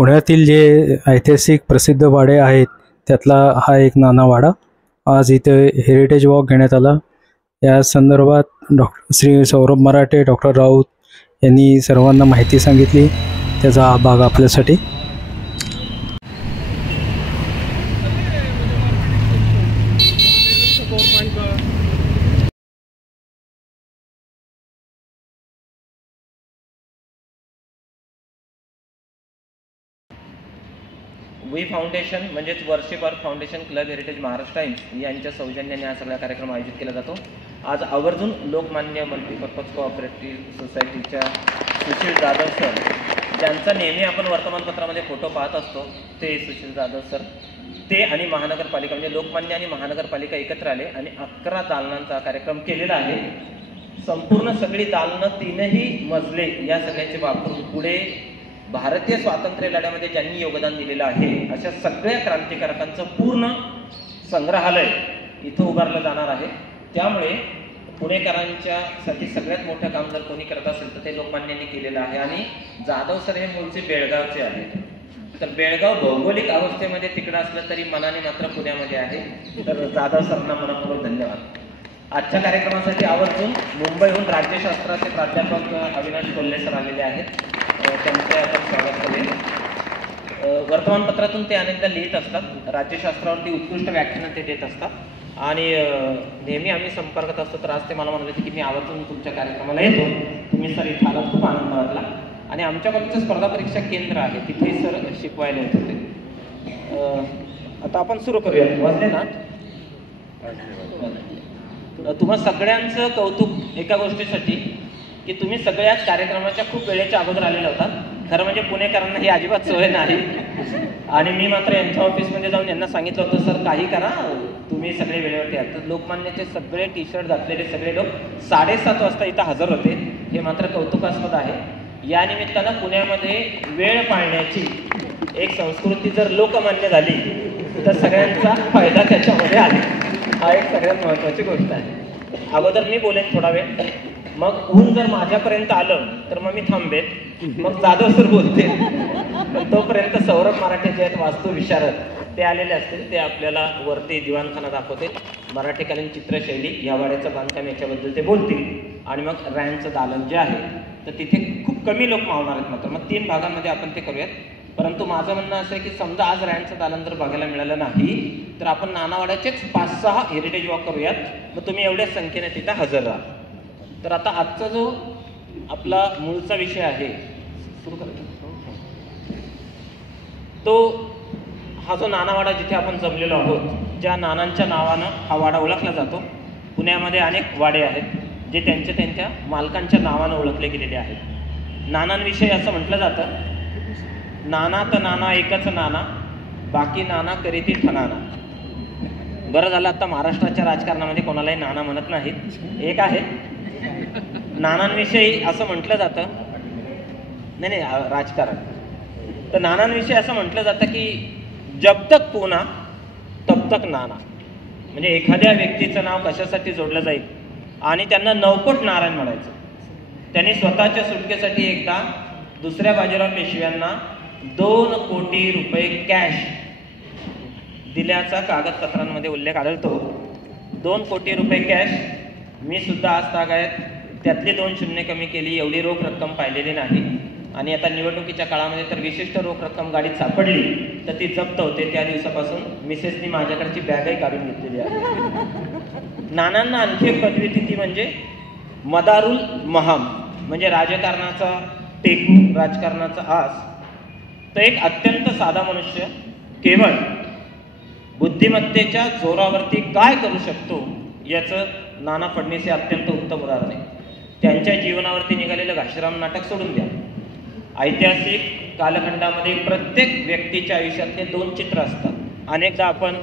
पुण्यातील जे ऐतिहासिक प्रसिद्ध वाडे आहेत त्यातला हा एक नाना वाडा आज इथे हेरिटेज वॉक घेण्यात आला। या संदर्भात श्री सौरभ मराठे, डॉक्टर राऊत यांनी सर्वांना माहिती सांगितली। त्याचा हा भाग आपल्यासाठी। वी फाउंडेशन म्हणजेच वर्षभर foundation club heritage Maharashtra times यांच्या सौजन्याने हा सगळा कार्यक्रम आयोजित केला जातो। आज आवर्जून लोकमान्य मल्टीपर्पज कोऑपरेटिव्ह सोसायटीच्या सुशील जाधव सर, ज्यांचा नेहमी आपण वर्तमानपत्रामध्ये फोटो पाहत असतो, ते सुशील जाधव सर, ते आणि महानगरपालिका म्हणजे लोकमान्य आणि महानगरपालिका एकत्र आले आणि 11 दालनांचा कार्यक्रम केलेला आहे। संपूर्ण सगळी दालनं 3ही मजले या सगळ्याचे वापरून पुढे भारतीय स्वातंत्र्य लढ्यामध्ये ज्यांनी योगदान दिलेलं आहे अशा सगळ्या क्रांतिकारकांचं पूर्ण संग्रहालय इथं उभारलं जाणार आहे। त्यामुळे पुणेकरांच्यासाठी सगळ्यात मोठं काम जर कोणी करत असेल तर ते लोकमान्यांनी केलेलं आहे। आणि जाधव सर हे मूळचे बेळगावचे आहेत, तर बेळगाव भौगोलिक अवस्थेमध्ये तिकडं असलं तरी मनाने मात्र पुण्यामध्ये आहे। तर जाधव सरना मनपूर्वक धन्यवाद। आजच्या कार्यक्रमासाठी आवर्जून मुंबईहून राज्यशास्त्राचे प्राध्यापक अविनाश कोल्हे सर आलेले आहेत, त्यांचे आपण स्वागत करूया। वर्तमानपत्रातून ते अनेकदा लिहित असतात, राज्यशास्त्रावरती उत्कृष्ट व्याख्यानं ते देत असतात आणि नेहमी आम्ही संपर्कात असतो। तर आज ते मला म्हणत होते की मी आवर्जून तुमच्या कार्यक्रमाला येतो, तुम्ही सर इथं आलात, खूप आनंद वाटला। आणि आमच्या कॉलेजचं स्पर्धा परीक्षा केंद्र आहे, तिथे सर शिकवायला येत होते। आता आपण सुरू करूया। वाजले ना? तुम्हा सगळ्यांचं कौतुक एका गोष्टीसाठी की तुम्ही सगळ्याच कार्यक्रमाच्या खूप वेळेच्या अगोदर आलेला होतात। खरं म्हणजे पुणेकरांना ही अजिबात सवय नाही आणि मी मात्र यांच्या ऑफिसमध्ये जाऊन यांना सांगितलं होतं, सर काही करा, तुम्ही सगळे वेळेवरती आहात। तर लोकमान्याचे सगळे टी शर्ट घातलेले सगळे लोक 7:30 वाजता इथं हजर होते, हे मात्र कौतुकास्पद आहे। या निमित्तानं पुण्यामध्ये वेळ पाळण्याची एक संस्कृती जर लोकमान्य झाली तर सगळ्यांचा फायदा त्याच्यामध्ये आला, हा एक सगळ्यात महत्त्वाची गोष्ट आहे। अगोदर मी बोलेन थोडा वेळ, मग ऊन जर माझ्यापर्यंत आलं तर मग मी थांबेन, मग जाधव सर बोलते, पण तोपर्यंत सौरभ मराठे जे आहेत वास्तू विशारद ते आलेले असतील, ते आपल्याला वरती दिवाणखाना दाखवतील, मराठीकालीन चित्रशैली या वाड्याचं बांधकाम याच्याबद्दल ते बोलतील आणि मग रॅनचं दालन जे आहे तर तिथे खूप कमी लोक मावणार आहेत मात्र, मग 3 भागांमध्ये आपण ते करूयात। परंतु माझं म्हणणं असं आहे की समजा आज रॅनचं दालन जर बघायला मिळालं नाही तर आपण नानावाड्याचेच 5-6 हेरिटेज वॉक करूयात, मग तुम्ही एवढ्याच संख्येने तिथं हजर राहा। तर आता आजचा जो आपला मूळचा विषय आहे सुरू करायचा, तो हा जो नानावाडा जिथे आपण जमलेलो आहोत, ज्या नानांच्या नावानं हा वाडा ओळखला जातो। पुण्यामध्ये अनेक वाडे आहेत जे त्यांच्या मालकांच्या नावानं ओळखले गेलेले आहेत। नानांविषयी असं म्हटलं जातं, नाना तर नाना एकच नाना, बाकी नाना करीती ठनाना। बरं झालं आता महाराष्ट्राच्या राजकारणामध्ये कोणालाही नाना म्हणत नाहीत, एक आहे। नानांविषयी असं म्हटलं जातं, नाही राजकारण, तर नानांविषयी असं म्हटलं जातं की जब तक पूना तब तक नाना, म्हणजे एखाद्या व्यक्तीचं नाव कशासाठी जोडलं जाईल आणि त्यांना नवकोट नारायण म्हणायचं। त्यांनी स्वतःच्या सुटकेसाठी एकदा दुसऱ्या बाजीराव पेशव्यांना 2 कोटी रुपये कॅश दिल्याचा कागदपत्रांमध्ये उल्लेख आढळतो। 2 कोटी रुपये कॅश, मी सुद्धा आज तागायत त्यातली 2 शून्य कमी केली, एवढी रोख रक्कम पाहिलेली नाही। आणि आता निवडणुकीच्या काळामध्ये तर विशिष्ट रोख रक्कम गाडीत सापडली तर ती जप्त होते। त्या दिवसापासून मिसेसनी माझ्याकडची बॅगही काढून घेतलेली आहे। नानांना आणखी एक पदवी ती म्हणजे मदारुल महाम, म्हणजे राजकारणाचा टेकू, राजकारणाचा आस। तर एक अत्यंत साधा मनुष्य केवळ बुद्धिमत्तेच्या जोरावरती काय करू शकतो याचं नाना फडणवीस हे अत्यंत उत्तम उदाहरण आहे। त्यांच्या जीवनावरती निघालेलं घाशीराम नाटक सोडून द्या, ऐतिहासिक कालखंडामध्ये प्रत्येक व्यक्तीच्या आयुष्यातले 2 चित्र असतात। अनेकदा आपण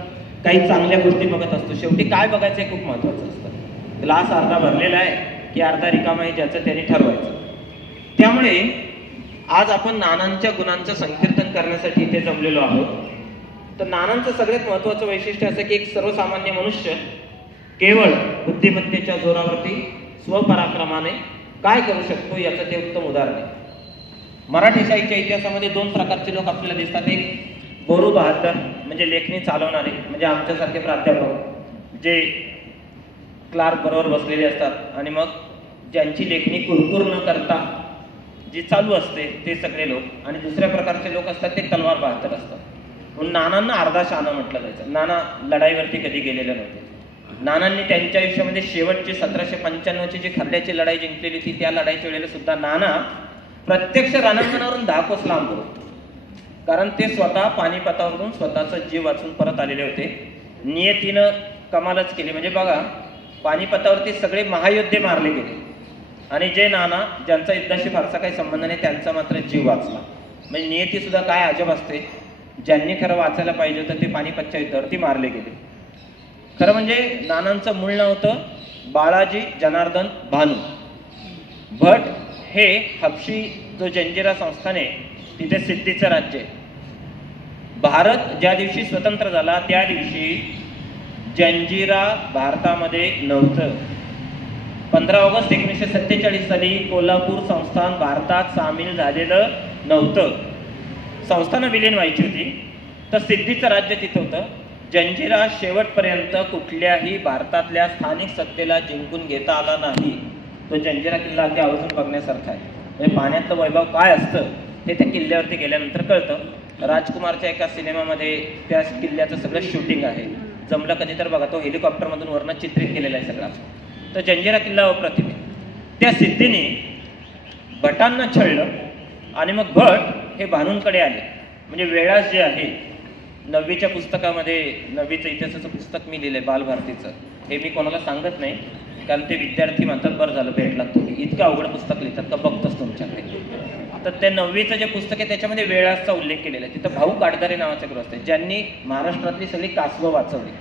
काही चांगल्या गोष्टी बघत असतो, शेवटी काय बघायचं हे खूप महत्त्वाचं असतं। ग्लास अर्धा भरलेला आहे की अर्धा रिकामा आहे ज्याचं त्यांनी ठरवायचं। त्यामुळे आज आपण नानांच्या गुणांचं संकीर्तन करण्यासाठी इथे जमलेलो आहोत। तर नानांचं सगळ्यात महत्त्वाचं वैशिष्ट्य असं की एक सर्वसामान्य मनुष्य केवळ बुद्धिमत्तेच्या जोरावरती स्वपराक्रमाने काय करू शकतो याचं ते उत्तम उदाहरण आहे। मराठी साहित्य इतिहासामध्ये दोन प्रकारचे लोक आपल्याला दिसतात. एक बोरू बहादर म्हणजे लेखणी चालवणारे, म्हणजे आमच्यासारखे प्राध्यापक जे क्लार्क बरोबर बसलेले असतात आणि मग ज्यांची लेखणी कुरकुर न करता जी चालू असते ते सगळे लोक. आणि दुसऱ्या प्रकारचे लोक असतात ते तलवार बहादर असतात. म्हणून नानांना अर्धा शहाणा म्हटलं जायचं. नाना लढाईवरती कधी गेलेले नव्हते. नानांनी त्यांच्या आयुष्यामध्ये शेवटची 1795ची जी खर्ड्याची लढाई जिंकलेली होती त्या लढाईच्या वेळेला सुद्धा नाना प्रत्यक्ष रणांगणावरून 10 कोस लांब होते, कारण ते स्वतः पानिपतावरून स्वतःचा जीव वाचून परत आलेले होते. नियतीनं कमालच केली. म्हणजे बघा, पानिपतावरती सगळे महायोद्धे मारले गेले आणि जे नाना ज्यांचा युद्धाशी फारसा काही संबंध नाही त्यांचा मात्र जीव वाचला. म्हणजे नियती सुद्धा काय अजब असते. ज्यांनी खरं वाचायला पाहिजे होतं ते पानिपतच्या युद्धावरती मारले गेले. खरं म्हणजे नानांचं मूळ नाव होतं बाळाजी जनार्दन भानू भट. हे हबशी जो जंजिरा संस्थान आहे तिथे सिद्धीचं राज्य आहे. भारत ज्या दिवशी स्वतंत्र झाला त्या दिवशी जंजिरा भारतामध्ये नव्हतं. 15 ऑगस्ट 1947 साली कोल्हापूर संस्थान भारतात सामील झालेलं नव्हतं. संस्थानं विलीन व्हायची होती तर सिद्धीचं राज्य तिथं होतं. जंजिरा शेवटपर्यंत कुठल्याही भारतातल्या स्थानिक सत्तेला जिंकून घेता आला नाही. तो जंजिरा किल्ला अगदी आवर्जून बघण्यासारखा आहे. म्हणजे पाण्यातलं वैभव काय असतं हे त्या किल्ल्यावरती गेल्यानंतर कळतं. राजकुमारच्या एका सिनेमामध्ये त्या किल्ल्याचं सगळं शूटिंग आहे. जमलं कधी तर बघा, तो हेलिकॉप्टरमधून वरनं चित्रित केलेला आहे सगळा. तर जंजिरा किल्ला अप्रतिम आहे. त्या सिद्धीने भटांना छळलं आणि मग भट हे भानूंकडे आले. म्हणजे वेळास जे आहे 9वीच्या पुस्तकामध्ये 9वीचं इतिहासाचं पुस्तक मी लिहिलंय बालभारतीचं. हे मी कोणाला सांगत नाही कारण ते विद्यार्थी म्हणतात बरं झालं भेटलात तुम्ही, इतकं अवघड पुस्तक लिहितात का बघतोच तुमच्याकडे. तर ते 9वीचं जे पुस्तक आहे त्याच्यामध्ये वेळासचा उल्लेख केलेला आहे. तिथं भाऊ काटदारे नावाचे गृहस्थ आहेत ज्यांनी महाराष्ट्रातली सगळी कासवं वाचवली.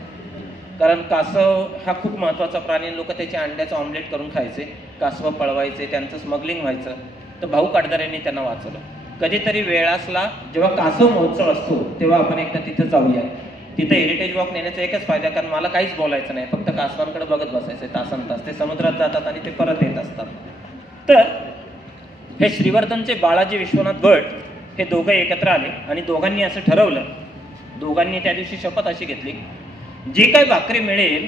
कारण कासव हा खूप महत्त्वाचा प्राणी. लोक त्याच्या अंड्याचं ऑमलेट करून खायचे, कासवं पळवायचे, त्यांचं स्मगलिंग व्हायचं. तर भाऊ काटदारेंनी त्यांना वाचवलं. कधीतरी वेळासला जेव्हा कासव महोत्सव असतो तेव्हा आपण एकदा तिथं जाऊया. तिथं हेरिटेज वॉक नेण्याचा एकच फायदा, कारण मला काहीच बोलायचं नाही, फक्त कासवांकडे बघत बसायचं तासन-तास. ते समुद्रात जातात आणि ते परत येत असतात. तर हे श्रीवर्धनचे बाळाजी विश्वनाथ भट हे दोघं एकत्र आले आणि दोघांनी असं ठरवलं. दोघांनी त्या दिवशी शपथ अशी घेतली, जी काही भाकरी मिळेल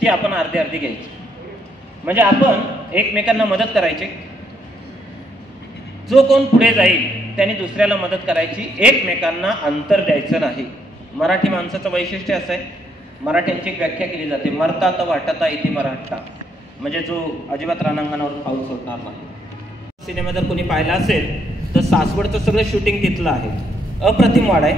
ती आपण अर्धी अर्धी घ्यायची. म्हणजे आपण एकमेकांना मदत करायची. जो कोण पुढे जाईल त्यांनी दुसऱ्याला मदत करायची, एकमेकांना अंतर द्यायचं नाही. मराठी माणसाचं वैशिष्ट्य असं आहे, मराठ्यांची एक व्याख्या केली जाते, मरता तर वाटता इथे मराठा, म्हणजे जो अजिबात रणांगणावर पाऊल सोडणार नाही. सिनेमा जर कोणी पाहिला असेल तर सासवडचं सगळं शूटिंग तिथलं आहे. अप्रतिम वाडा आहे.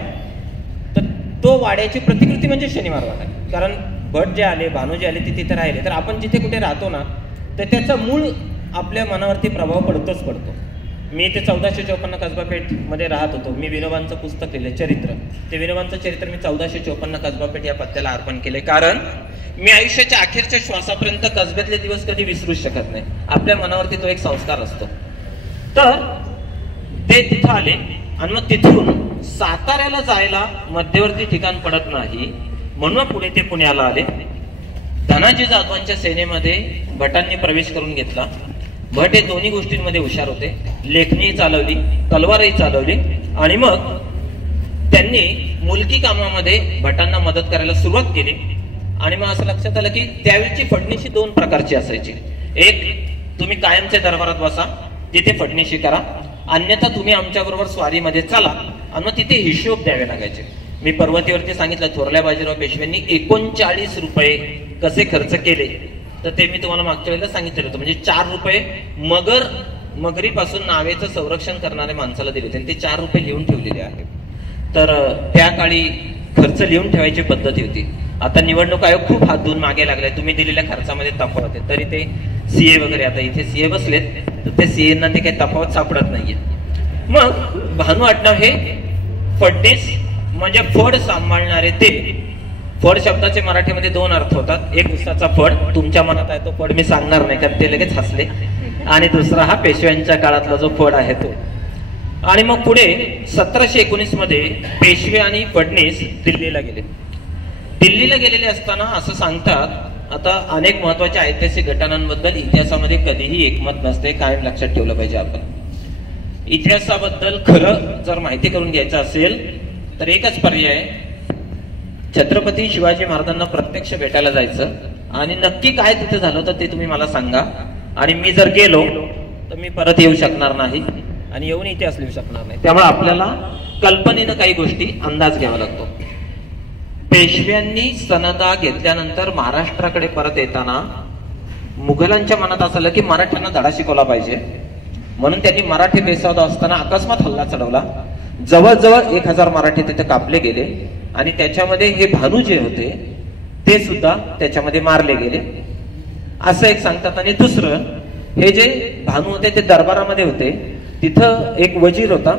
तर तो वाड्याची प्रतिकृती म्हणजे शनिवार वाडा आहे. कारण भट जे आले, भानू जे आले ते तिथे राहिले. तर आपण जिथे कुठे राहतो ना तर त्याचा मूळ आपल्या मनावरती प्रभाव पडतोच पडतो. मी ते 1454 कसबा पेठमध्ये राहत होतो. मी विनोबांचं पुस्तक लिहिलं चरित्र. ते विनोबांचं चरित्र मी 1454 कसबा पेठ या पत्त्याला अर्पण केले. कारण मी आयुष्याच्या अखेरच्या श्वासापर्यंत कसब्यातले दिवस कधी विसरूच शकत नाही. आपल्या मनावरती तो एक संस्कार असतो. तर ते तिथं आले आणि मग तिथून साताऱ्याला जायला मध्यवर्ती ठिकाण पडत नाही म्हणून पुढे ते पुण्याला आले. धनाजी जाधवांच्या सेनेमध्ये भटांनी प्रवेश करून घेतला. भट हे दोन्ही गोष्टींमध्ये हुशार होते. लेखणी चालवली, तलवारही चालवली आणि मग त्यांनी मुलकी कामामध्ये भटांना मदत करायला सुरुवात केली. आणि मग असं लक्षात आलं की त्यावेळची फडणीशी 2 प्रकारची असायची. एक, तुम्ही कायमचे दरबारात बसा, तिथे फडणीशी करा, अन्यथा तुम्ही आमच्या बरोबर स्वारीमध्ये चला आणि मग तिथे हिशोब द्यावे लागायचे. मी पर्वतीवरती सांगितलं थोरल्या बाजीराव पेशव्यांनी 39 रुपये कसे खर्च केले तर ते मी तुम्हाला मागच्या वेळेला सांगितलं होतं. म्हणजे 4 रुपये मगरीपासून नावेचं संरक्षण करणाऱ्या माणसाला दिले होते. ते 4 रुपये लिहून ठेवलेले आहेत. तर त्या काळी खर्च लिहून ठेवायची पद्धती होती. आता निवडणूक आयोग खूप हात धुवून मागे लागलाय. तुम्ही दिलेल्या खर्चामध्ये तफावत आहे. तरी ते सीए वगैरे, आता इथे सीए बसलेत तर ते सीएंना ते काही तफावत सापडत नाहीये. मग भानू आडनाव हे फडणीस म्हणजे फड सांभाळणारे ते. फड शब्दाचे मराठीमध्ये 2 अर्थ होतात. एक उसाचा फड, तुमच्या मनात आहे तो फड मी सांगणार नाही कारण ते लगेच हसले. आणि दुसरा हा पेशव्यांच्या काळातला जो फड आहे तो. आणि मग पुढे 1719 मध्ये पेशवे आणि फडणीस दिल्लीला गेले. दिल्लीला गेलेले असताना असं सांगतात, आता अनेक महत्वाच्या ऐतिहासिक घटनांबद्दल इतिहासामध्ये कधीही एकमत नसते, कायम लक्षात ठेवलं पाहिजे आपण. इतिहासाबद्दल खरं जर माहिती करून घ्यायचं असेल तर एकच पर्याय, छत्रपती शिवाजी महाराजांना प्रत्यक्ष भेटायला जायचं आणि नक्की काय तिथे झालं तर ते तुम्ही मला सांगा, आणि मी जर गेलो तर मी परत येऊ शकणार नाही आणि येऊन इतिहास लिहू शकणार नाही. त्यामुळे आपल्याला कल्पनेनं काही गोष्टी अंदाज घ्यावा लागतो. पेशव्यांनी सनदा घेतल्यानंतर महाराष्ट्राकडे परत येताना मुघलांच्या मनात असलं की मराठ्यांना धडा शिकवला पाहिजे, म्हणून त्यांनी मराठी बेसावत असताना अकस्मात हल्ला चढवला. जवळजवळ 1000 मराठी तिथे कापले गेले आणि त्याच्यामध्ये हे भानू जे होते ते सुद्धा त्याच्यामध्ये मारले गेले असं एक सांगतात. आणि दुसरं, हे जे भानू होते ते दरबारामध्ये होते, तिथं एक वजीर होता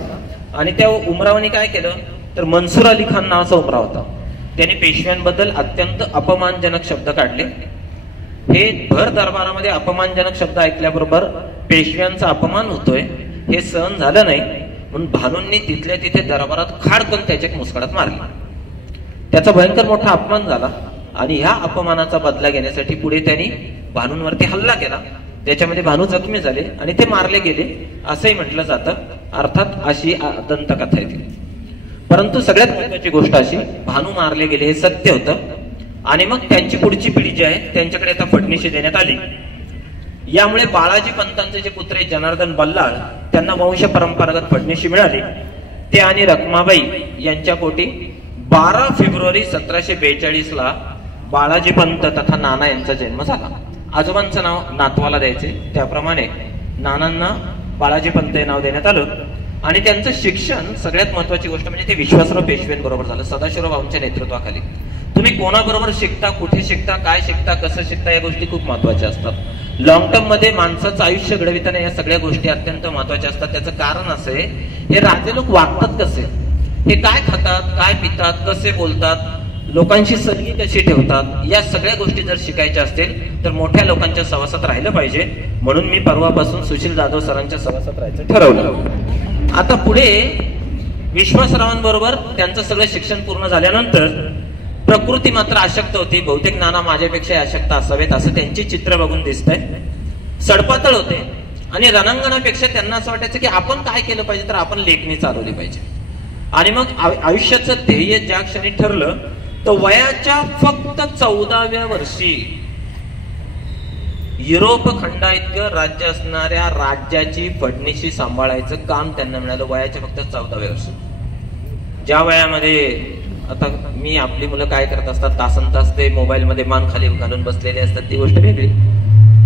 आणि त्या उमरावानी काय केलं तर मनसूर अली खान नावाचा उमरा होता, त्याने पेशव्यांबद्दल अत्यंत अपमानजनक शब्द काढले. हे भर दरबारामध्ये अपमानजनक शब्द ऐकल्याबरोबर पेशव्यांचा अपमान होतोय हे सहन झालं नाही, म्हणून भानूंनी तिथल्या तिथे दरबारात खाडकन त्याच्या मुस्कडात मारली. त्याचा भयंकर मोठा अपमान झाला आणि ह्या अपमानाचा बदला घेण्यासाठी पुढे त्यांनी भानूंवरती हल्ला केला, त्याच्यामध्ये भानू जखमी झाले आणि ते मारले गेले असंही म्हटलं जातं. अर्थात अशी दंतकथा आहे ती. परंतु सगळ्यात महत्वाची गोष्ट अशी, भानू मारले गेले हे सत्य होतं. आणि मग त्यांची पुढची पिढी जी आहे त्यांच्याकडे आता फडणीशी देण्यात आली. यामुळे बाळाजी पंतांचे जे पुत्र आहेत जनार्दन बल्लाळ, त्यांना वंश परंपरागत फडणीशी मिळाली. ते आणि रखमाबाई यांच्या पोटी 12 फेब्रुवारी 1742 ला बाळाजी पंत तथा नाना यांचा जन्म झाला. आजोबांचं नाव नातवाला द्यायचे, त्याप्रमाणे नानांना बाळाजी पंत हे नाव देण्यात आलं. आणि त्यांचं शिक्षण, सगळ्यात महत्वाची गोष्ट म्हणजे ते विश्वासराव पेशव्यांबरोबर झालं, सदाशिवराव भाऊंच्या नेतृत्वाखाली. तुम्ही कोणाबरोबर शिकता, कुठे शिकता, काय शिकता, कसं शिकता, या गोष्टी खूप महत्वाच्या असतात. लॉंग टर्म मध्ये माणसाचं आयुष्य घडविताना या सगळ्या गोष्टी अत्यंत महत्वाच्या असतात. त्याचं कारण असं आहे, हे राजे लोक वागतात कसे, हे काय खातात, काय पितात, कसे बोलतात, लोकांशी सलगी कशी ठेवतात, या सगळ्या गोष्टी जर शिकायच्या असतील तर मोठ्या लोकांच्या सहवासात राहिलं पाहिजे. म्हणून मी परवापासून सुशील जाधव सरांच्या सहवासात राहायचं ठरवलं. आता पुढे विश्वासरावांबरोबर त्यांचं सगळं शिक्षण पूर्ण झाल्यानंतर प्रकृती मात्र अशक्त होती. बहुतेक नाना माझ्यापेक्षा अशक्त असावेत असं त्यांची चित्र बघून दिसतंय. सडपातळ होते आणि रणांगणापेक्षा त्यांना असं वाटायचं की आपण काय केलं पाहिजे तर आपण लेखणी चालवली पाहिजे. आणि मग आयुष्याचं ध्येय ज्या क्षणी ठरलं तर वयाच्या फक्त 14व्या वर्षी युरोप खंडा इतकं राज्य असणाऱ्या राज्याची फडणीशी सांभाळायचं काम त्यांना मिळालं वयाच्या फक्त 14व्या वर्षी. ज्या वयामध्ये आता मी आपली मुलं काय करत असतात, तासन तास ते मोबाईल मध्ये मान खाली घालून बसलेले असतात, ती गोष्ट वेगळी.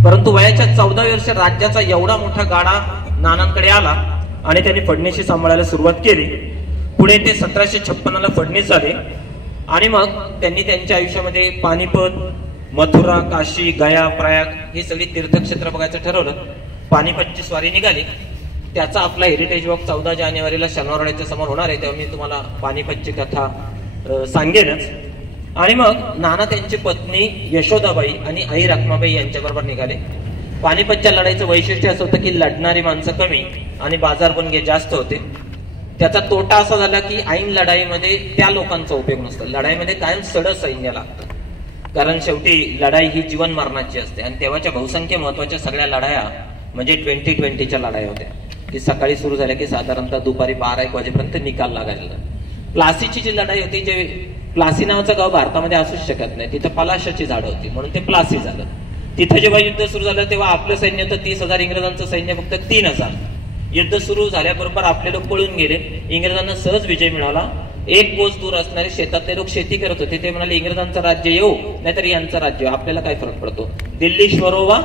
परंतु वयाच्या 14व्या वर्षी राज्याचा एवढा मोठा गाडा नानांकडे आला आणि त्यांनी फडणीशी सांभाळायला सुरुवात केली. पुढे ते 1756 ला फडणीस झाले आणि मग त्यांनी त्यांच्या आयुष्यामध्ये पानिपत, मथुरा, काशी, गया, प्रयाग ही सगळी तीर्थक्षेत्र बघायचं ठरवलं. पानिपतची स्वारी निघाली, त्याचा आपला हेरिटेज वॉक 14 जानेवारीला शनिवारवाड्याच्या समोर होणार आहे, तेव्हा मी तुम्हाला पानिपतची कथा सांगेनच. आणि मग नाना त्यांची पत्नी यशोदाबाई आणि आई रखमाबाई यांच्याबरोबर निघाले. पानिपतच्या लढाईचं वैशिष्ट्य असं होतं की लढणारी माणसं कमी आणि बाजारबंगे जास्त होते. त्याचा तोटा असा झाला की ऐन लढाईमध्ये त्या लोकांचा उपयोग नसतो. लढाईमध्ये कायम सड सैन्य लागतं, कारण शेवटी लढाई ही जीवन मरणाची असते. आणि तेव्हाच्या बहुसंख्य महत्वाच्या सगळ्या लढाया म्हणजे 2020च्या लढाया होत्या की सकाळी सुरू झाल्या की साधारणतः दुपारी 12-1 वाजेपर्यंत निकाल लागायला. प्लासीची जी लढाई होती, जे प्लासी नावाचं गाव भारतामध्ये असूच शकत नाही, तिथं पलाशाची झाडं होती म्हणून ते प्लासी झालं. तिथं जेव्हा युद्ध सुरू झालं तेव्हा आपलं सैन्य होतं 30,000, इंग्रजांचं सैन्य फक्त 3,000. युद्ध सुरू झाल्याबरोबर आपले लोक पळून गेले, इंग्रजांना सहज विजय मिळाला. एक कोस दूर असणारे शेतातले लोक शेती करत होते, ते म्हणाले इंग्रजांचं राज्य येऊ नाहीतर यांचं राज्य, आपल्याला काय फरक पडतो, दिल्लीश्वरोवा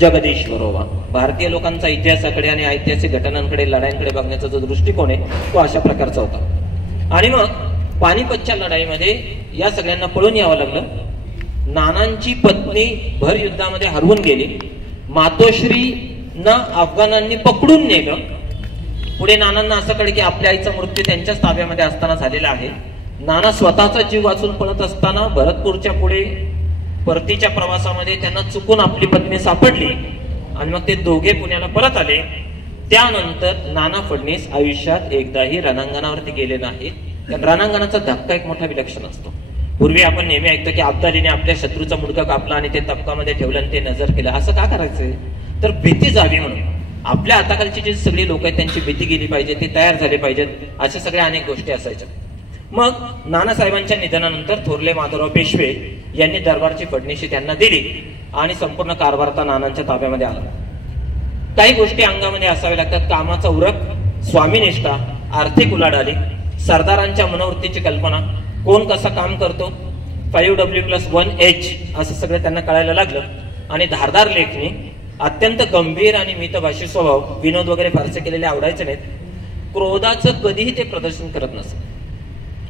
जगदीश्वरोवा. भारतीय लोकांचा इतिहासाकडे आणि ऐतिहासिक घटनांकडे, लढाईंकडे बघण्याचा जो दृष्टिकोन आहे तो अशा प्रकारचा होता. आणि मग पानिपतच्या लढाईमध्ये या सगळ्यांना पळून यावं लागलं. नानांची पत्नी भर युद्धामध्ये हरवून गेली. मातोश्रीना अफगाणांनी पकडून नेलं. पुढे नानांना असं कळलं की आपल्या आईचा मृत्यू त्यांच्याच ताब्यामध्ये असताना झालेला आहे. नाना स्वतःचा जीव वाचून पळत असताना भरतपूरच्या पुढे परतीच्या प्रवासामध्ये त्यांना चुकून आपली पत्नी सापडली आणि मग ते दोघे पुण्याला परत आले. त्यानंतर नाना फडणीस आयुष्यात एकदाही रणांगणावरती गेले नाहीत. कारण रणांगणाचा धक्का एक मोठा विलक्षण असतो. पूर्वी आपण नेहमी ऐकतो की अब्दालीने आपल्या शत्रूचा मुडका कापला आणि ते तबकामध्ये ठेवलं आणि ते नजर केलं. असं का करायचंय तर भीती जावी म्हणून. आपल्या हाताखालची जी सगळी लोक आहेत त्यांची भीती गेली पाहिजे, ते तयार झाले पाहिजेत, अशा सगळ्या अनेक गोष्टी असायच्या. मग नानासाहेबांच्या निधनानंतर थोरले माधवराव पेशवे यांनी दरबारची फडणीशी त्यांना दिली आणि संपूर्ण कारभार आता नानांच्या ताब्यामध्ये आला. काही गोष्टी अंगामध्ये असाव्या लागतात. कामाचा उरक, स्वामीनिष्ठा, आर्थिक उलाढाली, सरदारांच्या मनोवृत्तीची कल्पना, कोण कसं काम करतो, 5W+1H असं सगळं त्यांना कळायला लागलं. आणि धारदार लेखणी, अत्यंत गंभीर आणि मितभाषी स्वभाव, विनोद वगैरे फारसे केलेले आवडायचे नाहीत. क्रोधाचं कधीही ते प्रदर्शन करत नसत.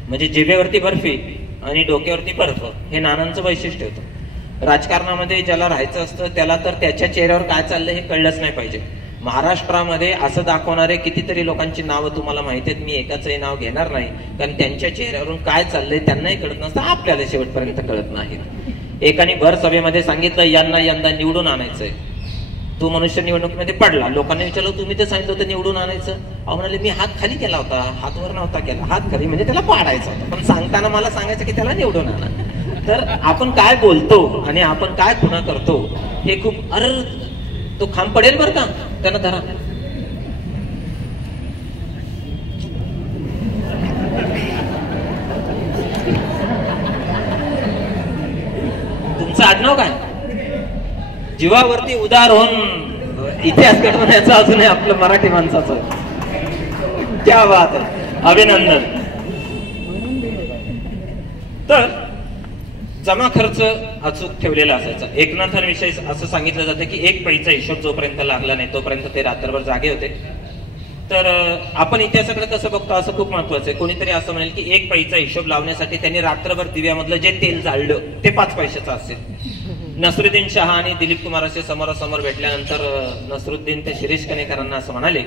म्हणजे जिभेवरती बर्फी आणि डोक्यावरती बर्फ हे नानांचं वैशिष्ट्य होतं. राजकारणामध्ये ज्याला राहायचं असतं त्याला तर त्याच्या चेहऱ्यावर काय चाललंय हे कळलंच नाही पाहिजे. महाराष्ट्रामध्ये असं दाखवणारे कितीतरी लोकांची नावं तुम्हाला माहिती आहेत. मी एकाचंही नाव घेणार नाही, कारण त्यांच्या चेहऱ्यावरून काय चाललंय त्यांनाही कळत नसतं, आपल्याला शेवटपर्यंत कळत नाही. एकाने भर सभेमध्ये सांगितलं यांना यंदा निवडून आणायचंय. तो मनुष्य निवडणुकीमध्ये पडला. लोकांनी विचारलं तुम्ही तर सांगितलं होतं निवडून आणायचं. अहो म्हणाले मी हात खाली केला होता, हात वर नव्हता केला. हात खाली म्हणजे त्याला पाडायचा होता, पण सांगताना मला सांगायचं की त्याला निवडून आणा. तर आपण काय बोलतो आणि आपण काय खुणा करतो हे खूप तो खांब पडेल बरं का, त्यांना धरा. तुमचं आडनाव काय? जीवावरती उदार होऊन इतिहास घडवण्याचं अजूनही आपलं मराठी माणसाचं. क्या बात आहे, अभिनंदन. तर जमा खर्च अचूक ठेवलेला असायचा. एकनाथांविषयी असं सांगितलं जातं की एक पैसा हिशोब जोपर्यंत लागला नाही तोपर्यंत ते रात्रभर जागे होते. तर आपण इतिहासाकडे कसं बघतो असं खूप महत्वाचं आहे. कोणीतरी असं म्हणेल की एक पैसा हिशोब लावण्यासाठी त्यांनी रात्रभर दिव्यामधलं जे तेल जाळलं ते 5 पैशाचं असेल. नसरुद्दीन शहा आणि दिलीप कुमार असे समोरासमोर भेटल्यानंतर नसरुद्दीन ते शिरीष कणेकरांना असं म्हणाले,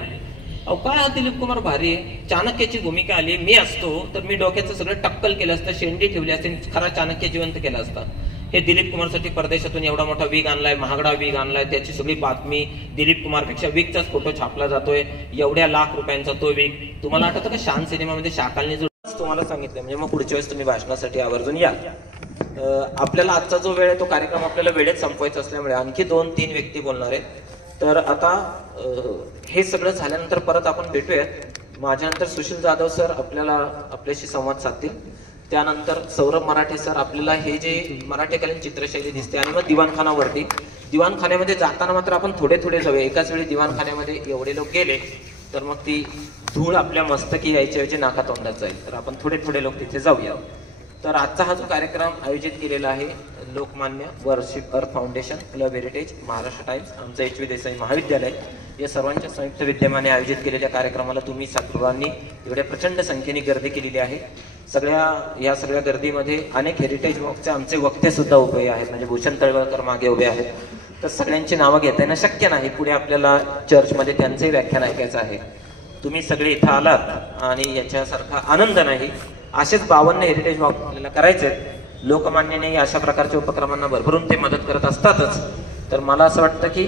अहो काय हा दिलीप कुमार भारी आहे, चाणक्याची भूमिका आली, मी असतो तर मी डोक्याचं सगळं टक्कल केलं असतं, शेंडी ठेवली असते, खरा चाणक्य जिवंत केला असता. हे दिलीप कुमारसाठी परदेशातून एवढा मोठा वीग आणलाय, महागडा वीग आणलाय, त्याची सगळी बातमी दिलीप कुमार पेक्षा वीगचाच फोटो छापला जातोय, एवढ्या लाख रुपयांचा तो वीग. तुम्हाला आठवतं का शान सिनेमामध्ये शाकालने जो तुम्हाला सांगितलं, म्हणजे मग पुढच्या वेळेस तुम्ही भाषणासाठी आवर्जून या. आपल्याला आजचा जो वेळ आहे तो कार्यक्रम आपल्याला वेळेत संपवायचा असल्यामुळे आणखी 2-3 व्यक्ती बोलणार आहेत. तर आता हे सगळं झाल्यानंतर परत आपण भेटूयात. माझ्यानंतर सुशील जाधव सर आपल्याशी संवाद साधतील. त्यानंतर सौरभ मराठे सर आपल्याला हे जे मराठीकालीन चित्रशैली दिसते आणि मग दिवाणखानावरती. दिवाणखान्यामध्ये जाताना मात्र आपण थोडे जाऊया. एकाच वेळी दिवाणखान्यामध्ये एवढे लोक गेले तर मग ती धूळ आपल्या मस्तकी यायच्या ऐवजी नाकातोंडात जाईल. तर आपण थोडे लोक तिथे जाऊया. तर आजचा हा जो कार्यक्रम आयोजित केलेला आहे लोकमान्य वर्शिप अर्थ foundation, club heritage, Maharashtra times, आमचं HV देसाई महाविद्यालय या सर्वांच्या संयुक्त विद्यमाने आयोजित केलेल्या कार्यक्रमाला तुम्ही सर्वांनी एवढ्या प्रचंड संख्येने गर्दी केलेली आहे. या सगळ्या गर्दीमध्ये अनेक हेरिटेज वॉकचे आमचे वक्ते सुद्धा उभे आहेत, म्हणजे भूषण तळवळकर मागे उभे आहेत. तर सगळ्यांची नावं घेता येणं शक्य नाही. पुढे आपल्याला चर्चमध्ये त्यांचंही व्याख्यान ऐकायचं आहे. तुम्ही सगळे इथं आलात आणि याच्यासारखा आनंद नाही. असेच 52 हेरिटेज वॉक आपल्याला करायचे. लोकमान्याने अशा प्रकारच्या उपक्रमांना भरभरून ते मदत करत असतातच. तर मला असं वाटतं की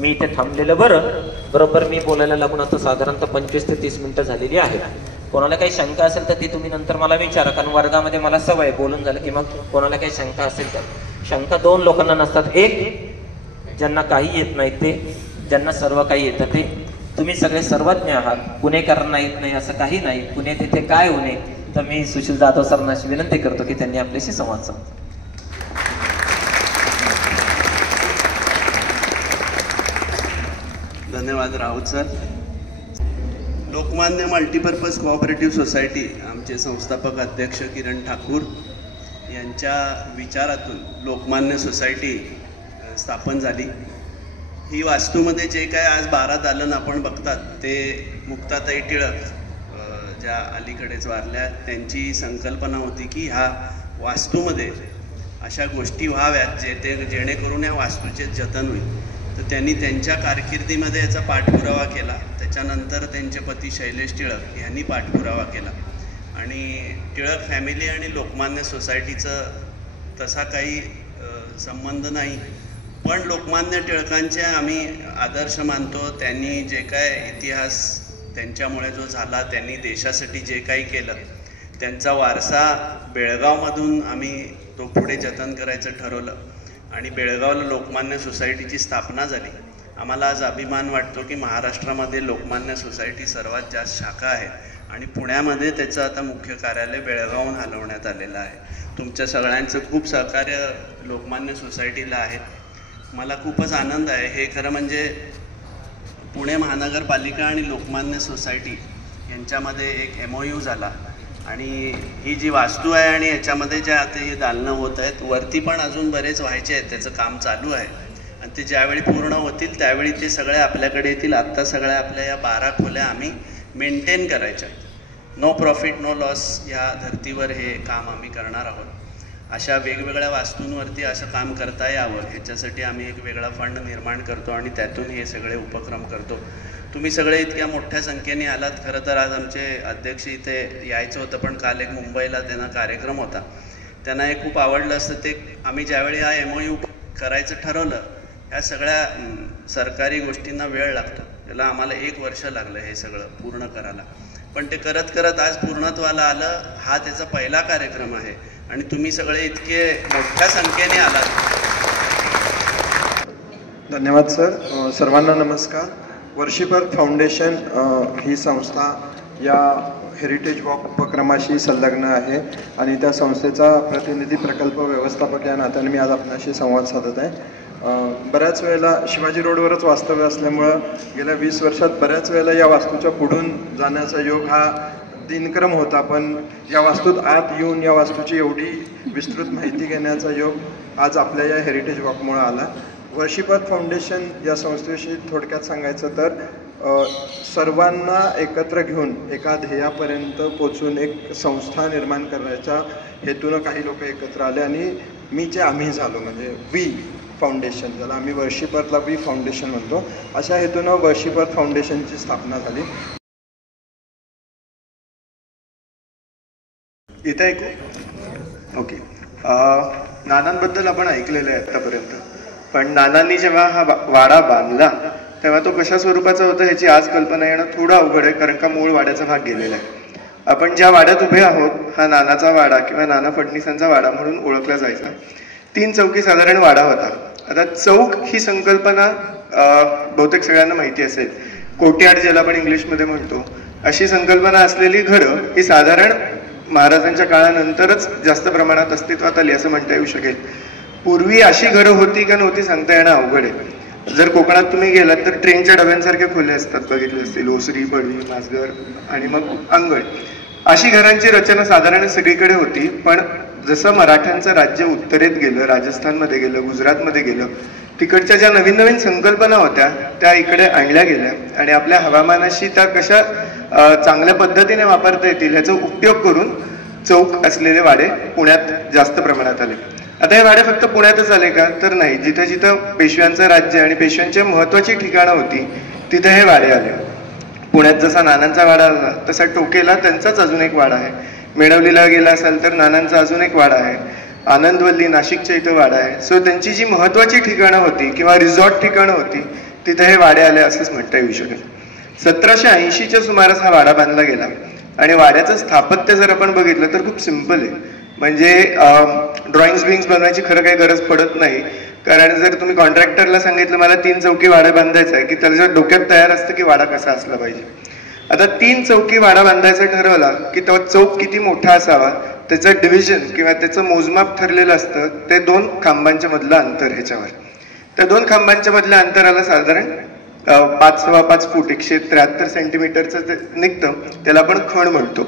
मी इथे थांबलेलं बरं. बरोबर मी बोलायला लागून आता साधारणतः 25 ते 30 मिनिटं झालेली आहे. कोणाला काही शंका असेल तर ती तुम्ही नंतर मला विचारा, कारण वर्गामध्ये मला सवय बोलून झालं की मग कोणाला काही शंका असेल तर. शंका 2 लोकांना नसतात. एक ज्यांना काही येत नाही ते, ज्यांना सर्व काही येतं ते. तुम्ही सगळे सर्वज्ञ आहात. पुणेकरांना येत नाही असं काही नाही. पुणे तिथे काय होणे. तर मी सुशील जाधव सरांना अशी विनंती करतो की त्यांनी आपल्याशी संवाद साधा. धन्यवाद Raut sir. Lokmanya multipurpose cooperative society आमचे संस्थापक अध्यक्ष किरण ठाकूर यांच्या विचारातून लोकमान्य सोसायटी स्थापन झाली. ही वास्तूमध्ये जे काय आज 12 दालन आपण बघतात ते मुक्ताताई टिळक ज्या अलीकडेच वारल्या त्यांची संकल्पना होती की ह्या वास्तूमध्ये अशा गोष्टी व्हाव्यात जेणेकरून या वास्तूचे जतन होईल. तर त्यांनी त्यांच्या कारकिर्दीमध्ये याचा पाठपुरावा केला. त्याच्यानंतर त्यांचे पती शैलेश टिळक यांनी पाठपुरावा केला आणि टिळक फॅमिली आणि लोकमान्य सोसायटीचं तसा काही संबंध नाही, पण लोकमान्य टिळकांचे आम्ही आदर्श मानतो. त्यांनी जे काय इतिहास त्यांच्यामुळे जो झाला, त्यांनी देशासाठी जे काही केलं, त्यांचा वारसा बेळगावमधून आम्ही तो पुढे जतन करायचं ठरवलं आणि बेळगावला लोकमान्य सोसायटीची स्थापना झाली. आम्हाला आज अभिमान वाटतो की महाराष्ट्रामध्ये लोकमान्य सोसायटी सर्वात जास्त शाखा आहे आणि पुण्यामध्ये त्याचं आता मुख्य कार्यालय बेळगावहून हलवण्यात आलेलं आहे. तुमच्या सगळ्यांचं खूप सहकार्य लोकमान्य सोसायटीला आहे. मला खूपच आनंद आहे. हे खरं म्हणजे पुणे महानगरपालिका आणि लोकमान्य सोसायटी यांच्यामध्ये एक MOU झाला आणि ही जी वास्तू आहे आणि याच्यामध्ये ज्या आता हे दालनं होत आहेत, वरती पण अजून बरेच व्हायचे आहेत, त्याचं काम चालू आहे आणि ते ज्यावेळी पूर्ण होतील त्यावेळी ते सगळे आपल्याकडे येतील. आत्ता सगळ्या आपल्या या 12 खोल्या आम्ही मेंटेन करायच्या. नो प्रॉफिट नो लॉस या धर्तीवर हे काम आम्ही करणार आहोत. अशा वेगवेगळ्या वास्तूंवरती असं काम करता यावं ह्याच्यासाठी आम्ही एक वेगळा फंड निर्माण करतो आणि त्यातून हे सगळे उपक्रम करतो. तुम्ही सगळे इतक्या मोठ्या संख्येने आलात. खरं तर आज आमचे अध्यक्ष इथे यायचं होतं, पण काल एक मुंबईला त्यांना कार्यक्रम होता. त्यांना हे खूप आवडलं असतं. ते आम्ही ज्यावेळी हा MOU करायचं ठरवलं, ह्या सगळ्या सरकारी गोष्टींना वेळ लागतो. त्याला आम्हाला 1 वर्ष लागलं हे सगळं पूर्ण करायला, पण ते करत करत आज पूर्णत्वाला आलं. हा त्याचा पहिला कार्यक्रम आहे आणि तुम्ही सगळे इतके मोठ्या संख्येने आलात. धन्यवाद सर. सर्वांना नमस्कार. वर्षिप अर्थ फाउंडेशन ही संस्था या हेरिटेज वॉक उपक्रमाशी संलग्न आहे आणि त्या संस्थेचा प्रतिनिधी प्रकल्प व्यवस्थापक या नात्याने मी आज आपल्याशी संवाद साधत आहे. बऱ्याच वेळेला शिवाजी रोडवरच वास्तव्य असल्यामुळं गेल्या 20 वर्षात बऱ्याच वेळेला या वास्तूच्या पुढून जाण्याचा योग हा दिनक्रम होता, पण या वास्तूत आत येऊन या वास्तूची एवढी विस्तृत माहिती घेण्याचा योग आज आपल्या या हेरिटेज वॉकमुळं आला. वर्षिप अर्थ फाउंडेशन या संस्थेविषयी थोडक्यात सांगायचं तर सर्वांना एकत्र घेऊन एका ध्येयापर्यंत पोचून एक संस्था निर्माण करण्याच्या हेतूनं काही लोक एकत्र आले आणि आम्ही झालो, म्हणजे वी फाउंडेशन, ज्याला आम्ही वर्षिप अर्थला वी फाउंडेशन म्हणतो, अशा हेतूनं वर्षिप अर्थ फाउंडेशनची स्थापना झाली. इथे ऐकू? ओके. नानांबद्दल आपण ऐकलेलं आहे आतापर्यंत, पण नानांनी जेव्हा हा वाडा बांधला तेव्हा तो कशा स्वरूपाचा होता ह्याची आज कल्पना येणं थोडं अवघड आहे, कारण का मूळ वाड्याचा भाग गेलेला आहे. आपण ज्या वाड्यात उभे आहोत हा नानाचा वाडा किंवा नाना फडणीसांचा वाडा म्हणून ओळखला जायचा. 3 चौकी साधारण वाडा होता. आता चौक ही संकल्पना बहुतेक सगळ्यांना माहिती असेल. कोर्टयार्ड ज्याला आपण इंग्लिशमध्ये म्हणतो, अशी संकल्पना असलेली घरं ही साधारण महाराजांच्या काळानंतरच जास्त प्रमाणात अस्तित्वात आली असं म्हणता येऊ शकेल. पूर्वी अशी घरं होती का नव्हती सांगता येणं अवघड आहे. जर कोकणात तुम्ही गेलात तर ट्रेनच्या डब्यांसारखे खोले असतात, बघितले असतील, ओसरी, पडवी, मासघर आणि मग अंगण. अशी घरांची रचना साधारण सगळीकडे होती. पण जसं मराठ्यांचं राज्य उत्तरेत गेलं, राजस्थानमध्ये गेलं, गुजरातमध्ये गेलं, तिकडच्या ज्या नवीन नवीन संकल्पना होत्या त्या इकडे आणल्या गेल्या आणि आपल्या हवामानाशी त्या कशा चांगल्या पद्धतीने वापरता येतील ह्याचा उपयोग करून चौक असलेले वाडे पुण्यात जास्त प्रमाणात आले. आता हे वाडे फक्त पुण्यातच आले का? तर नाही. जिथं जिथं पेशव्यांचं राज्य आणि पेशव्यांची महत्वाची ठिकाणं होती तिथे हे वाडे आले. पुण्यात जसा नानांचा वाडा आला तसा टोकेला त्यांचाच अजून एक वाडा आहे. मेणवलीला गेला असाल तर नानांचा अजून एक वाडा आहे. आनंदवल्ली नाशिकच्या इथं वाडा आहे. सो त्यांची जी महत्वाची ठिकाणं होती किंवा रिसॉर्ट ठिकाणं होती तिथे हे वाडे आले असंच म्हणता येऊ शकेल. 1780च्या सुमारास हा वाडा बांधला गेला आणि वाड्याचं स्थापत्य जर आपण बघितलं तर खूप सिम्पल आहे. म्हणजे ड्रॉइंग्स बिंग्स बनवायची खरं काही गरज पडत नाही, कारण जर तुम्ही कॉन्ट्रॅक्टरला सांगितलं मला 3 चौकी वाडा बांधायचा आहे की त्याच्या डोक्यात तयार असतं की वाडा कसा असला पाहिजे. आता 3 चौकी वाडा बांधायचा ठरवला की तो चौक किती मोठा असावा, त्याचं डिव्हिजन किंवा त्याचं मोजमाप ठरलेलं असतं. ते 2 खांबांच्या मधलं अंतर ह्याच्यावर. त्या 2 खांबांच्या मधल्या अंतराला साधारण 5.25 फूट 173 सेंटीमीटरचं ते निघतं. त्याला आपण खण म्हणतो.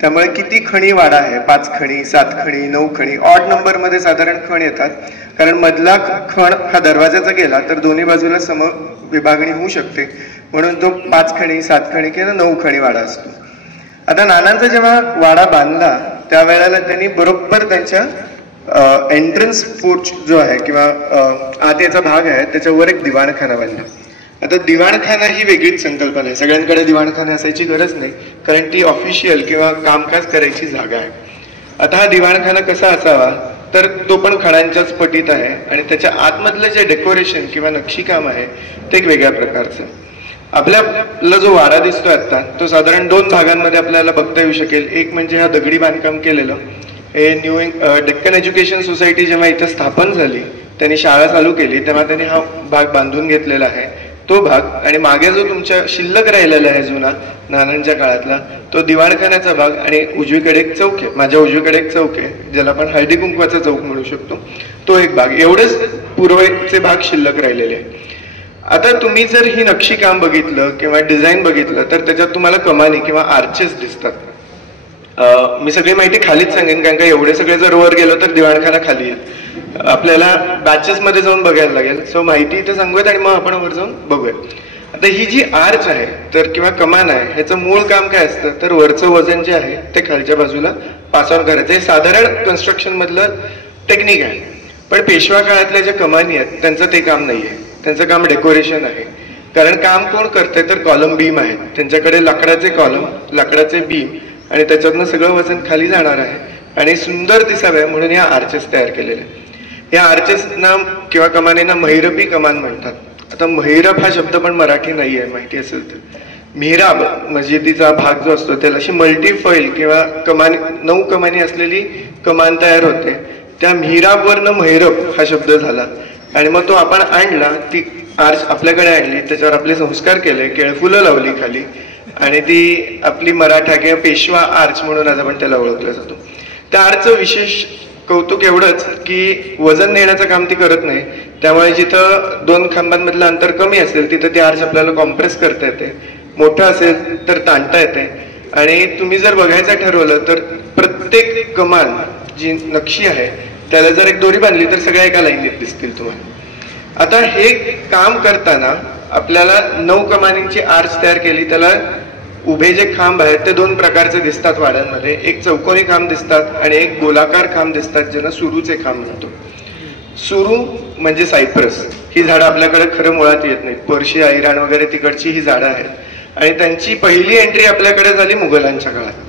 त्यामुळे किती खणी वाडा आहे? 5 खणी, 7 खणी, 9 खणी, ऑड नंबर मध्ये साधारण खण येतात, कारण मधला खण हा दरवाजाचा गेला तर दोन्ही बाजूला सम विभागणी होऊ शकते, म्हणून तो 5 खणी, 7 खणी किंवा 9 खणी वाडा असतो. आता नानांचा जेव्हा वाडा बांधला त्यावेळेला त्यांनी बरोबर त्यांच्या एंट्रन्स पोर्च जो आहे किंवा आत याचा भाग आहे त्याच्यावर एक दिवाणखाना बांधला. आता दिवाणखाना ही वेगळीच संकल्पना आहे. सगळ्यांकडे दिवाणखाने असायची गरज नाही, कारण ती ऑफिशियल किंवा कामकाज करायची जागा आहे. आता हा दिवाणखाना कसा असावा तर तो पण खणांच्याच पटीत आहे आणि त्याच्या आतमधलं जे डेकोरेशन किंवा नक्षीकाम आहे ते एक वेगळ्या प्रकारचं. आपल्याला जो वाडा दिसतोय आता तो साधारण 2 भागांमध्ये आपल्याला बघता येऊ शकेल. एक म्हणजे हा दगडी बांधकाम केलेलं, हे डेक्कन एज्युकेशन सोसायटी जेव्हा इथं स्थापन झाली, त्यांनी शाळा चालू केली तेव्हा त्यांनी हा भाग बांधून घेतलेला आहे. तो भाग, आणि मागे जो तुमच्या शिल्लक राहिलेला आहे जुना नानांच्या काळातला तो दिवाणखान्याचा भाग, आणि उजवीकडे एक चौक आहे, माझ्या उजवीकडे एक चौक आहे ज्याला आपण हळदी कुंकवाचा चौक म्हणू शकतो, तो एक भाग. एवढेच पूर्वेचे भाग शिल्लक राहिलेले आहे. आता तुम्ही जर ही नक्षी काम बघितलं किंवा डिझाईन बघितलं तर त्याच्यात तुम्हाला कमानी किंवा आर्चेस दिसतात. मी सगळी माहिती खालीच सांगेन कारण का एवढे सगळे जर वर गेलो तर दिवाणखाना खाली येईल, आपल्याला बॅचेस मध्ये जाऊन बघायला लागेल. सो माहिती इथे सांगूयात आणि मग आपण वर जाऊन बघूया. आता ही जी आर्च आहे तर किंवा कमान आहे ह्याचं मूळ काम काय असतं तर वरचं वजन जे आहे ते खालच्या बाजूला पास ऑन करायचं. हे साधारण कन्स्ट्रक्शन मधलं टेक्निक आहे. पण पेशवा काळातल्या ज्या कमानी आहेत त्यांचं ते काम नाहीये, त्यांचं काम डेकोरेशन आहे. कारण काम कोण करते तर कॉलम बीम आहेत, त्यांच्याकडे लाकडाचे कॉलम, लाकडाचे बीम आणि त्याच्यातनं सगळं वजन खाली जाणार आहे आणि सुंदर दिसाव्या म्हणून या आर्चेस तयार केलेल्या. या आर्चेसना किंवा कमानींना महिरपी कमान म्हणतात. आता महिरप हा शब्द पण मराठी नाही आहे, माहिती असेल तर. मिहराब मस्जिदीचा भाग जो असतो त्याला अशी मल्टीफॉईल किंवा कमानी 9 कमानी असलेली कमान तयार होते. त्या मिहराबवरनं महिरप हा शब्द झाला आणि मग तो आपण आणला, ती आर्च आपल्याकडे आणली, त्याच्यावर आपले संस्कार केले, केळफुलं लावली खाली आणि ती आपली मराठा किंवा पेशवा आर्च म्हणून आज आपण त्याला ओळखलं जातो. त्या आर्चचं विशेष कौतुक एवढंच की वजन नेण्याचं काम ती करत नाही, त्यामुळे जिथं 2 खांबांमधलं अंतर कमी असेल तिथं ती आर्च आपल्याला कॉम्प्रेस करता येते, मोठं असेल तर ताणता येते. आणि तुम्ही जर बघायचं ठरवलं तर प्रत्येक कमान जी नक्षी आहे त्याला जर एक दोरी बांधली तर सगळ्या एका लाईनीत दिसतील तुम्हाला. आता हे काम करताना आपल्याला 9 कमानींची आर्च तयार केली. त्याला उभे जे खांब आहेत ते 2 प्रकारचे दिसतात वाड्यांमध्ये, एक चौकोनी खांब दिसतात आणि एक गोलाकार खांब दिसतात ज्यांना सुरूचे खांब म्हणतो. सुरू म्हणजे सायप्रस, ही झाडं आपल्याकडे खरं मुळात येत नाहीत, पर्शिया, इराण वगैरे तिकडची ही झाडं आहेत आणि त्यांची पहिली एंट्री आपल्याकडे झाली मुघलांच्या काळात.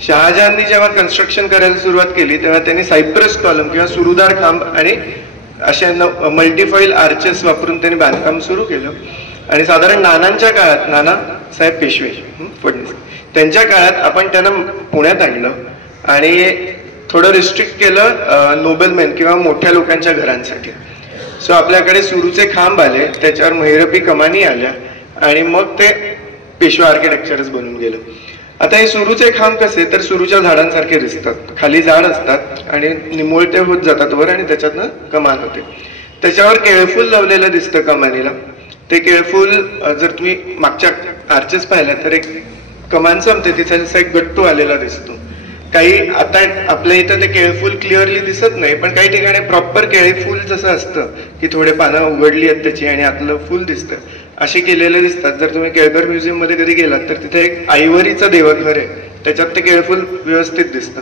शहाजहाननी जेव्हा कन्स्ट्रक्शन करायला सुरुवात केली तेव्हा त्यांनी सायप्रस कॉलम किंवा सुरूदार खांब आणि अशा मल्टीफॉईल आर्चेस वापरून त्यांनी बांधकाम सुरू केलं. आणि साधारण नानांच्या काळात, नाना साहेब पेशवे फडणवीस, त्यांच्या काळात आपण त्यांना पुण्यात आणलं आणि थोडं रिस्ट्रिक्ट केलं नोबलमॅन किंवा मोठ्या लोकांच्या घरांसाठी. सो आपल्याकडे सुरूचे खांब आले, त्याच्यावर महिरपी कमानी आल्या आणि मग ते पेशवा आर्किटेक्चरच बनून गेलं. आता हे सुरूचे खांब कसे तर सुरूच्या झाडांसारखे दिसतात, खाली झाड असतात आणि निमुळते होत जातात वर आणि त्याच्यातनं कमान होते. त्याच्यावर केळफूल लावलेलं दिसतं कमानीला. ते केळफूल जर तुम्ही मागच्या आर्चेस पाहिल्या तर एक कमान संपते तिथे एक गट्टू आलेला दिसतो. काही आता आपल्या इथं ते केळफूल क्लिअरली दिसत नाही, पण काही ठिकाणी प्रॉपर केळफूल जसं असतं की थोडे पानं उघडली आहेत त्याची आणि आतलं फुल दिसतं, असे केलेले दिसतात. जर तुम्ही केळकर म्युझियम मध्ये कधी गेलात तर तिथे एक आयव्हरीचं देवघर आहे, त्याच्यात ते केळफूल व्यवस्थित दिसतं.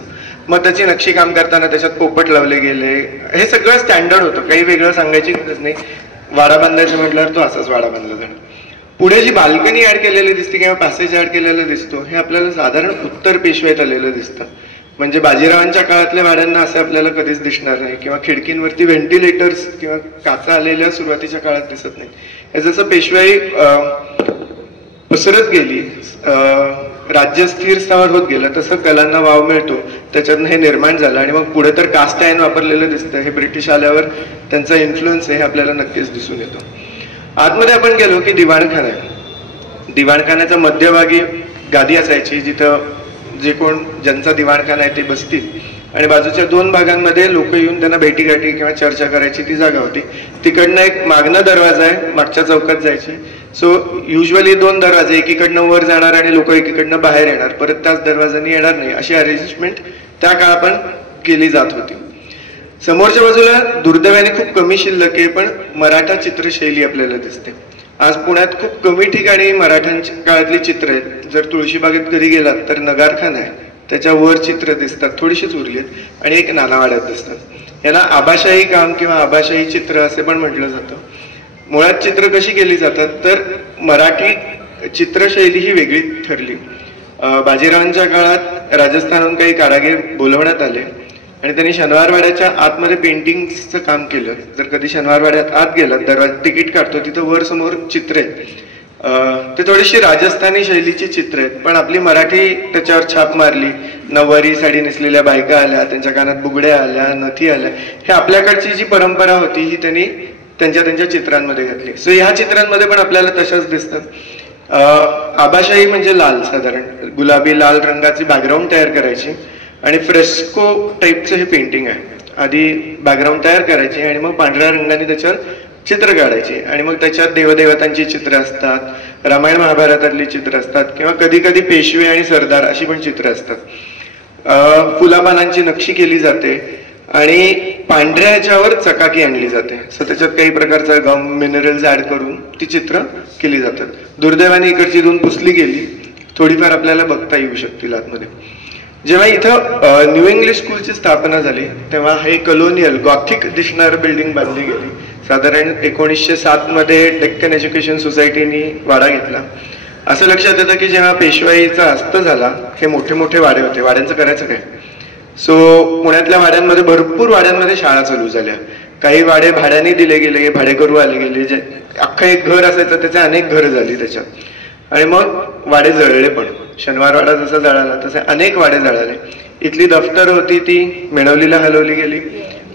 मग त्याची नक्षी काम करताना त्याच्यात पोपट लावले गेले. हे सगळं स्टँडर्ड होतं, काही वेगळं सांगायची गरज नाही. वाडा बांधायचं म्हटल्यावर तो असाच वाडा बांधला जाणार. पुढे जी बाल्कनी ऍड केलेली दिसते किंवा पॅसेज ऍड केलेला दिसतो हे आपल्याला साधारण उत्तर पेशवाईत आलेलं दिसतं. म्हणजे बाजीरावांच्या काळातल्या वाड्यांना असं आपल्याला कधीच दिसणार नाही किंवा खिडकींवरती व्हेंटिलेटर्स किंवा काचा आलेल्या सुरुवातीच्या काळात दिसत नाही. हे जसं पेशवाई पसरत गेली, राज्य स्थिर स्थावर होत गेलं तसं कलांना वाव मिळतो, त्याच्यातनं हे निर्माण झालं. आणि मग पुढे तर कास्ट आयर्न वापरलेलं दिसतं. हे ब्रिटिश आल्यावर त्यांचा इन्फ्लुएन्स आहे हे आपल्याला नक्कीच दिसून येतो. आतमध्ये आपण गेलो की दिवाणखाना आहे. दिवाणखान्याच्या मध्यभागी गादी असायची जिथं जे कोण ज्यांचा दिवाणखाना आहे ते बसतील आणि बाजूच्या 2 भागांमध्ये लोक येऊन त्यांना भेटीगाठी किंवा चर्चा करायची ती जागा होती. तिकडनं एक मागणं दरवाजा आहे, मागच्या चौकात जायचे. सो युजली 2 दरवाजे, एकीकडनं वर जाणार आणि लोक एकीकडनं बाहेर येणार, परत त्याच दरवाजाने येणार नाही, अशी अरेंजमेंट त्या काळात पण केली जात होती. समोरच्या बाजूला दुर्दैवाने खूप कमी शिल्लक आहे पण मराठा चित्रशैली आपल्याला दिसते. आज पुण्यात खूप कमी ठिकाणी मराठ्यांच्या काळातली चित्र आहेत. जर तुळशीबागेत कधी गेलात तर नगारखाना आहे, त्याच्यावर चित्र दिसतात, थोडीशीच उरली आहेत आणि एक नानावाड्यात दिसतात. याला आभाशाही काम किंवा आभाशाही चित्र असे पण म्हटलं जातं. मुळात चित्र कशी केली जातात तर मराठी चित्रशैली ही वेगळी ठरली. बाजीरावांच्या काळात राजस्थानहून काही कारागीर बोलवण्यात आले आणि त्यांनी शनिवारवाड्याच्या आतमध्ये पेंटिंगचं काम केलं. जर कधी शनिवारवाड्यात आत गेलात, दरवाजा तिकीट काढतो तिथं वर समोर चित्र आहेत, ते थोडीशी राजस्थानी शैलीची चित्र आहेत पण आपली मराठी त्याच्यावर छाप मारली. नववारी साडी नेसलेल्या बायका आल्या, त्यांच्या कानात बुगड्या आल्या, नथी आल्या. हे आपल्याकडची जी परंपरा होती ही त्यांनी त्यांच्या चित्रांमध्ये घातली. सो ह्या चित्रांमध्ये पण आपल्याला तशाच दिसतात. आबाशाही म्हणजे लाल, साधारण गुलाबी लाल रंगाची बॅकग्राऊंड तयार करायची आणि फ्रेस्को टाईपचं हे पेंटिंग आहे. आधी बॅकग्राऊंड तयार करायची आणि मग पांढऱ्या रंगाने त्याच्यावर चित्र काढायची आणि मग त्याच्यात देवदेवतांची चित्र असतात, रामायण महाभारतातली चित्र असतात किंवा कधी कधी पेशवे आणि सरदार अशी पण चित्र असतात. फुलापानांची नक्षी केली जाते आणि पांढऱ्या ह्याच्यावर चकाकी आणली जाते. सो त्याच्यात काही प्रकारचा गम मिनरल्स ऍड करून ती चित्र केली जातात. दुर्दैवाने इकडची दोन पुसली गेली, थोडीफार आपल्याला बघता येऊ शकतील आतमध्ये. जेव्हा इथं न्यू इंग्लिश स्कूलची स्थापना झाली तेव्हा हे कलोनियल गॉथिक दिसणारं बिल्डिंग बांधली गेली. साधारण 1907 मध्ये डेक्कन एज्युकेशन सोसायटीनी वाडा घेतला. असं लक्षात येतं की जेव्हा पेशवाईचा अस्त झाला हे मोठे मोठे वाडे होते, वाड्यांचं करायचं काय. सो पुण्यातल्या वाड्यांमध्ये भरपूर वाड्यांमध्ये शाळा चालू झाल्या. काही वाडे भाड्याने दिले गेले, भाडेकरू आले गेले. जे अख्खं एक घर असायचं त्याचे अनेक घरं झाली त्याच्यात. आणि मग वाडे जळले पण. शनिवार वाडा जसा जळाला तसे अनेक वाडे जळाले. इथली दफ्तर होती ती मेणवलीला हलवली गेली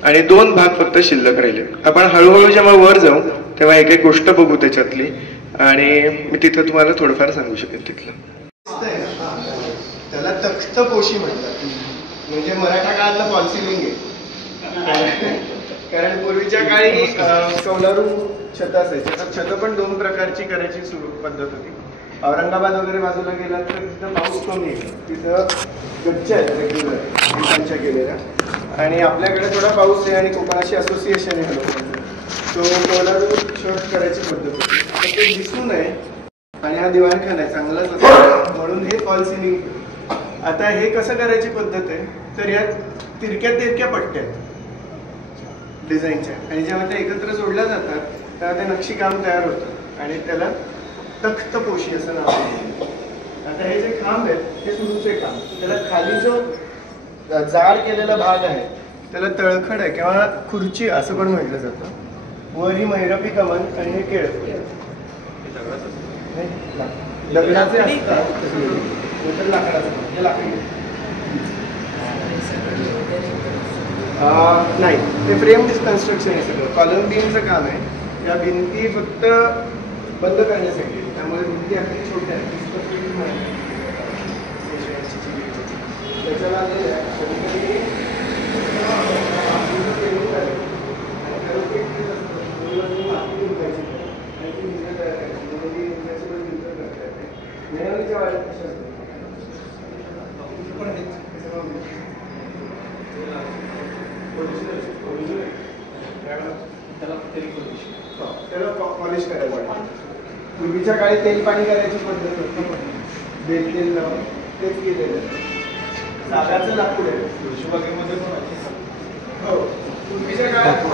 आणि 2 भाग फक्त शिल्लक राहिले. आपण हळूहळू जेव्हा वर जाऊ तेव्हा एक एक गोष्ट बघू त्याच्यातली आणि मी तिथं तुम्हाला थोडंफार सांगू शकेन तिथलं. त्याला तख्तपोशी म्हणतात, म्हणजे मराठा काळातलं फॉल सिलिंग आहे. कारण पूर्वीच्या काळी कौलारू छत असायची, तर छतं पण 2 प्रकारची करायची पद्धत होती. औरंगाबाद वगैरे बाजूला गेला तर तिथं पाऊस कमी आहे, तिथं गच्च्या आहेत रेग्युलर त्यांच्या केलेल्या. आणि आपल्याकडे थोडा पाऊस आहे आणि कोकणाशी असोसिएशन आहे लोकांचं, तो कौलारू छत करायची पद्धत होती. तर ते दिसू नये आणि हा दिवाणखाना आहे चांगलाच असतो म्हणून हे फॉल सिलिंग. आता हे कसं करायची पद्धत आहे तर यात तिरक्या पट्ट्या आहेत डिझाईनच्या आणि जेव्हा त्या एकत्र जोडल्या जातात तेव्हा ते नक्षीकाम तयार होतं आणि त्याला तख्तपोशी असं नाव आहे. आता हे जे खांब आहेत हे सुरूचे काम, त्याला खाली जो जाड केलेला भाग आहे त्याला तळखड आहे किंवा खुर्ची असं पण म्हटलं जातं. वर ही मैरपी कमान आणि हे केळ दगडाचे असतात, लाकडाचं लाकडी नाही, ते फ्रेम कन्स्ट्रक्शन आहे सगळं. कॉलम बीमचं काम आहे. या भिंती फक्त बंद करण्यासाठी, त्यामुळे भिंती अगदी छोट्या आहेत. त्याच्याला त्याला पॉलिश करायला लागतं. पूर्वीच्या काळी तेल पाणी करायची पद्धत होती, बेल तेल लावून तेच केलेलं. सागाचं लाकूड आहे. हो, पूर्वीच्या काळात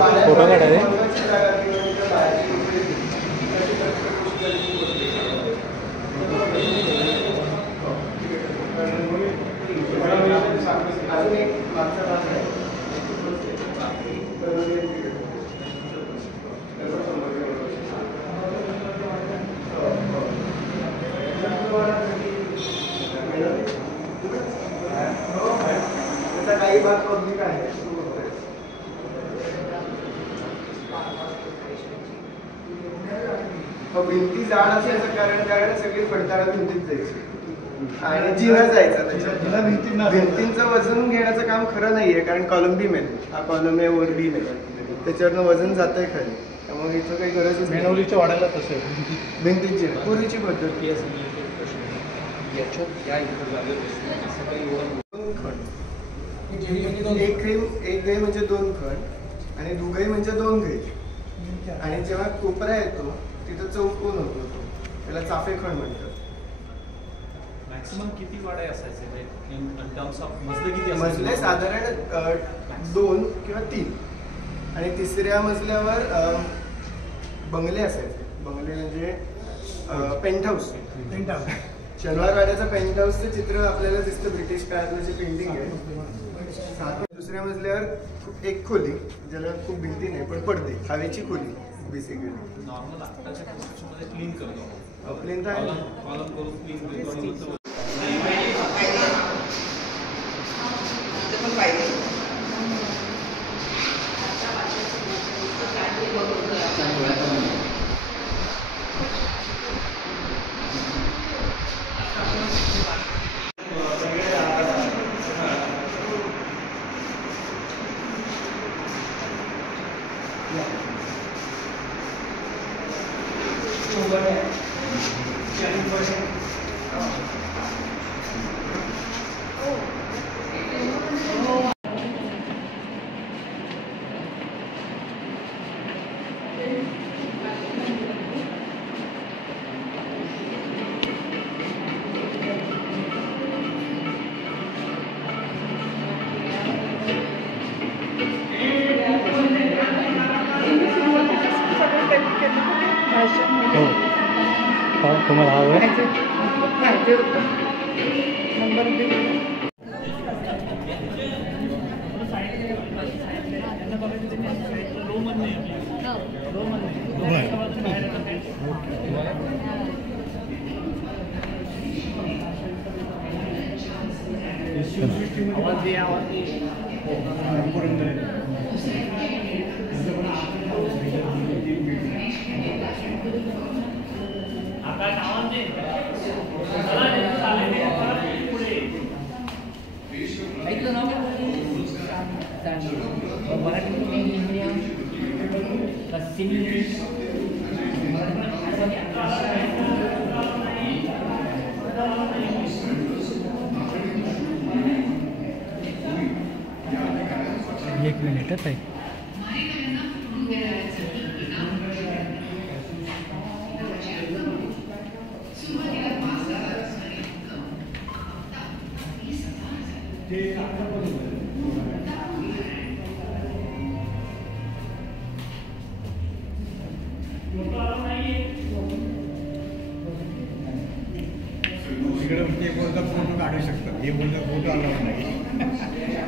अजून एक मागचा भाग आहे. त्याचा काही भाग पब्लिक आहे. भिंती जाड असल्याचं कारण सगळी पडताळा भिंतीत जायची आणि जिना जायचा. भिंतींचं वजन घेण्याचं काम खरं नाहीये, कारण कॉलम बीम आहे. हा कॉलम आहे, वर बीम आहे, त्याच्यावरनं वजन जात आहे खाली. त्यामुळे इथं काही गरजच नाही. मेणवलीच्या वाड्याला तसं भिंतींची पूर्वीची पद्धत. एक घे म्हणजे 2 खण आणि दुघई म्हणजे 2 घे. आणि जेव्हा कोपरा येतो तिथं चौकोन होतो, त्याला चाफे खण म्हणतात. मॅक्सिमम किती वाडे असायचे इन टर्म्स ऑफ मजले किती असायचे? मजले साधारण 2 किंवा 3 आणि तिसऱ्या मजल्यावर बंगले असायचे. बंगले म्हणजे पेंट हाऊस. शनिवार वाड्याचं पेंट हाऊसचं चित्र आपल्याला दिसतं ब्रिटिश काळातलं जे पेंटिंग आहे. दुसऱ्या मजल्यावर एक खोली, ज्याला खूप भिंती नाही पण पडते, हवेची खोली बेसिकली. नॉर्मल आताच्या कन्स्ट्रक्शनमध्ये क्लीन करतो, प्लेन तर आहे, कॉलम करून क्लीन करतो. तुम्हाला हवं आहे? एक मिनिट आहे. इकडे ते बोलता फोटो काढू शकतात, हे बोलता फोटो आला नाही.